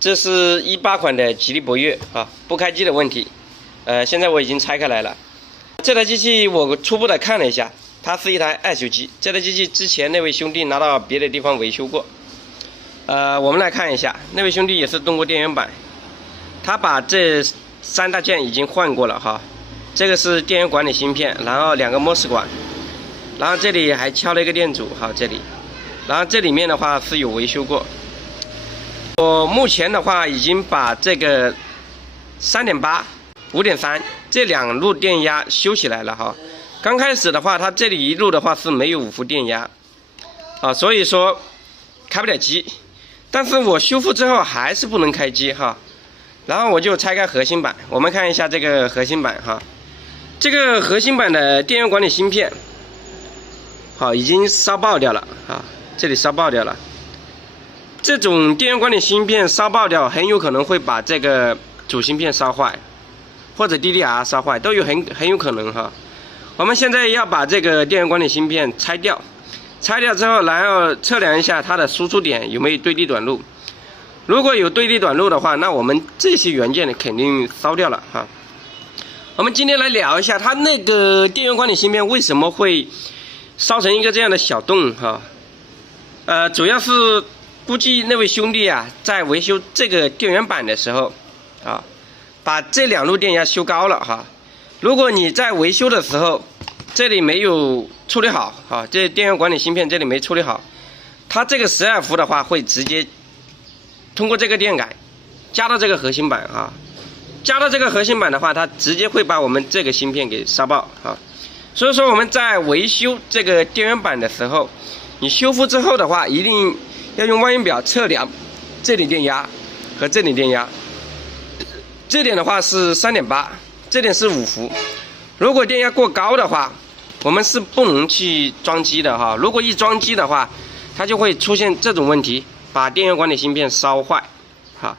这是18款的吉利博越啊，不开机的问题。现在我已经拆开来了。这台机器我初步的看了一下，它是一台二手机。这台机器之前那位兄弟拿到别的地方维修过。我们来看一下，那位兄弟也是动过电源板，他把这3大件已经换过了哈。这个是电源管理芯片，然后2个模式管，然后这里还敲了一个电阻哈，这里，然后这里面的话是有维修过。我目前的话已经把这个3.8、5.3这2路电压修起来了哈。刚开始的话，它这里一路的话是没有5伏电压啊，所以说开不了机。但是我修复之后还是不能开机哈。然后我就拆开核心板，我们看一下这个核心板哈。这个核心板的电源管理芯片，好，已经烧爆掉了啊，这里烧爆掉了。这种电源管理芯片烧爆掉，很有可能会把这个主芯片烧坏，或者 DDR 烧坏，都有很有可能哈。我们现在要把这个电源管理芯片拆掉，拆掉之后，然后测量一下它的输出点有没有对地短路。如果有对地短路的话，那我们这些元件肯定烧掉了哈。我们今天来聊一下它那个电源管理芯片为什么会烧成一个这样的小洞哈。主要是估计那位兄弟啊，在维修这个电源板的时候啊，把这2路电压修高了哈。如果你在维修的时候，这里没有处理好啊，这电源管理芯片这里没处理好，它这个12伏的话会直接通过这个电感加到这个核心板啊，加到这个核心板的话，它直接会把我们这个芯片给烧爆啊。所以说我们在维修这个电源板的时候，你修复之后的话，一定要用望远表测量这里电压和这里电压。这点的话是3.8，这点是5伏。如果电压过高的话，我们是不能去装机的哈。如果一装机的话，它就会出现这种问题，把电源管理芯片烧坏。好，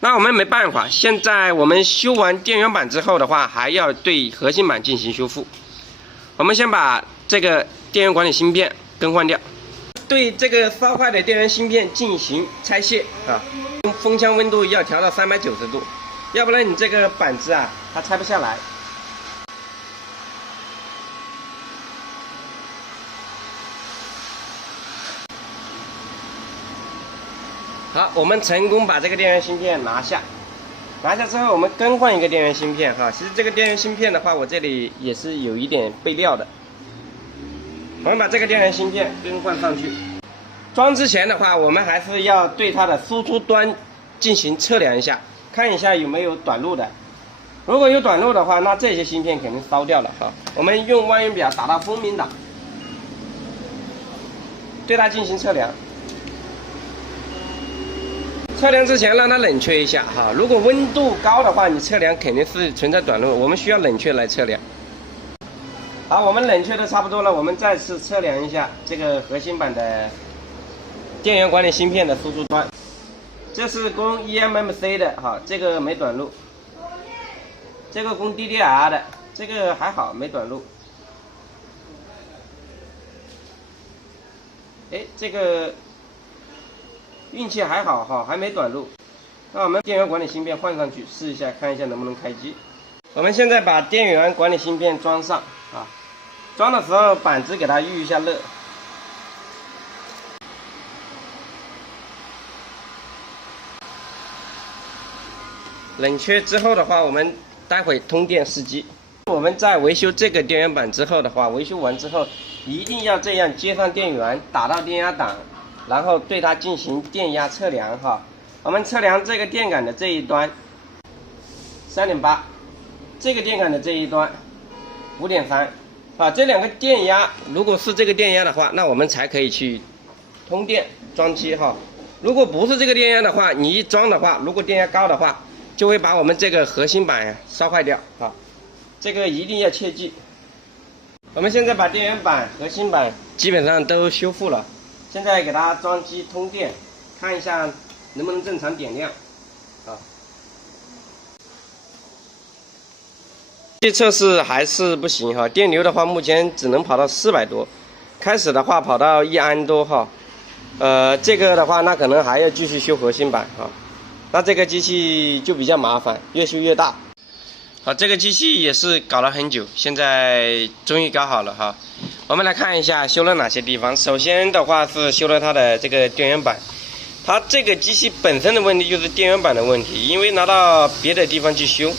那我们没办法，现在我们修完电源板之后的话，还要对核心板进行修复。我们先把这个电源管理芯片更换掉，对这个烧坏的电源芯片进行拆卸啊。风箱温度要调到390度，要不然你这个板子啊，它拆不下来。好，我们成功把这个电源芯片拿下。拿下之后，我们更换一个电源芯片哈。其实这个电源芯片的话，我这里也是有一点备料的。我们把这个电源芯片更换上去。装之前的话，我们还是要对它的输出端进行测量一下，看一下有没有短路的。如果有短路的话，那这些芯片肯定烧掉了哈。我们用望远表打到风鸣档，对它进行测量。测量之前让它冷却一下哈，如果温度高的话，你测量肯定是存在短路，我们需要冷却来测量。好，我们冷却的差不多了，我们再次测量一下这个核心板的电源管理芯片的输出端，这是供 eMMC 的哈，这个没短路。这个供 DDR 的，这个还好没短路。哎，这个运气还好哈，还没短路。那我们电源管理芯片换上去试一下，看一下能不能开机。我们现在把电源管理芯片装上啊，装的时候板子给它预一下热。冷却之后的话，我们待会通电试机。我们在维修这个电源板之后的话，维修完之后一定要这样接上电源，打到电压档，然后对它进行电压测量哈。我们测量这个电感的这一端3.8，这个电感的这一端5.3啊，这2个电压如果是这个电压的话，那我们才可以去通电装机哈。如果不是这个电压的话，你一装的话，如果电压高的话，就会把我们这个核心板烧坏掉啊，这个一定要切记。我们现在把电源板、核心板基本上都修复了，现在给它装机通电，看一下能不能正常点亮啊。测试还是不行哈，电流的话目前只能跑到400多，开始的话跑到1安多哈。这个的话那可能还要继续修核心板哈。那这个机器就比较麻烦，越修越大。好，这个机器也是搞了很久，现在终于搞好了哈。我们来看一下修了哪些地方。首先的话是修了它的这个电源板。它这个机器本身的问题就是电源板的问题，因为拿到别的地方去修，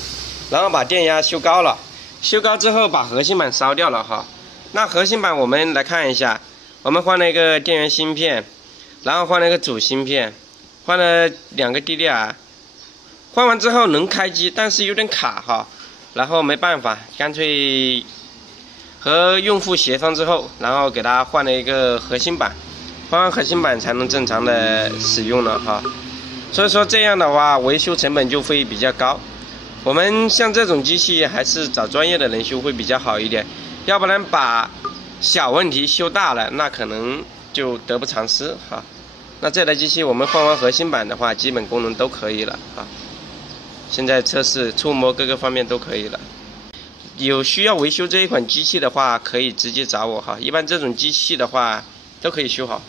然后把电压修高了，修高之后把核心板烧掉了哈。那核心板我们来看一下，我们换了一个电源芯片，然后换了一个主芯片，换了2个 DDR， 换完之后能开机，但是有点卡哈，然后没办法，干脆和用户协商之后，然后给他换了一个核心板。换完核心板才能正常的使用了哈，所以说这样的话维修成本就会比较高。我们像这种机器还是找专业的人修会比较好一点，要不然把小问题修大了，那可能就得不偿失哈。那这台机器我们换完核心板的话，基本功能都可以了哈。现在测试触摸各个方面都可以了。有需要维修这一款机器的话，可以直接找我哈。一般这种机器的话都可以修好。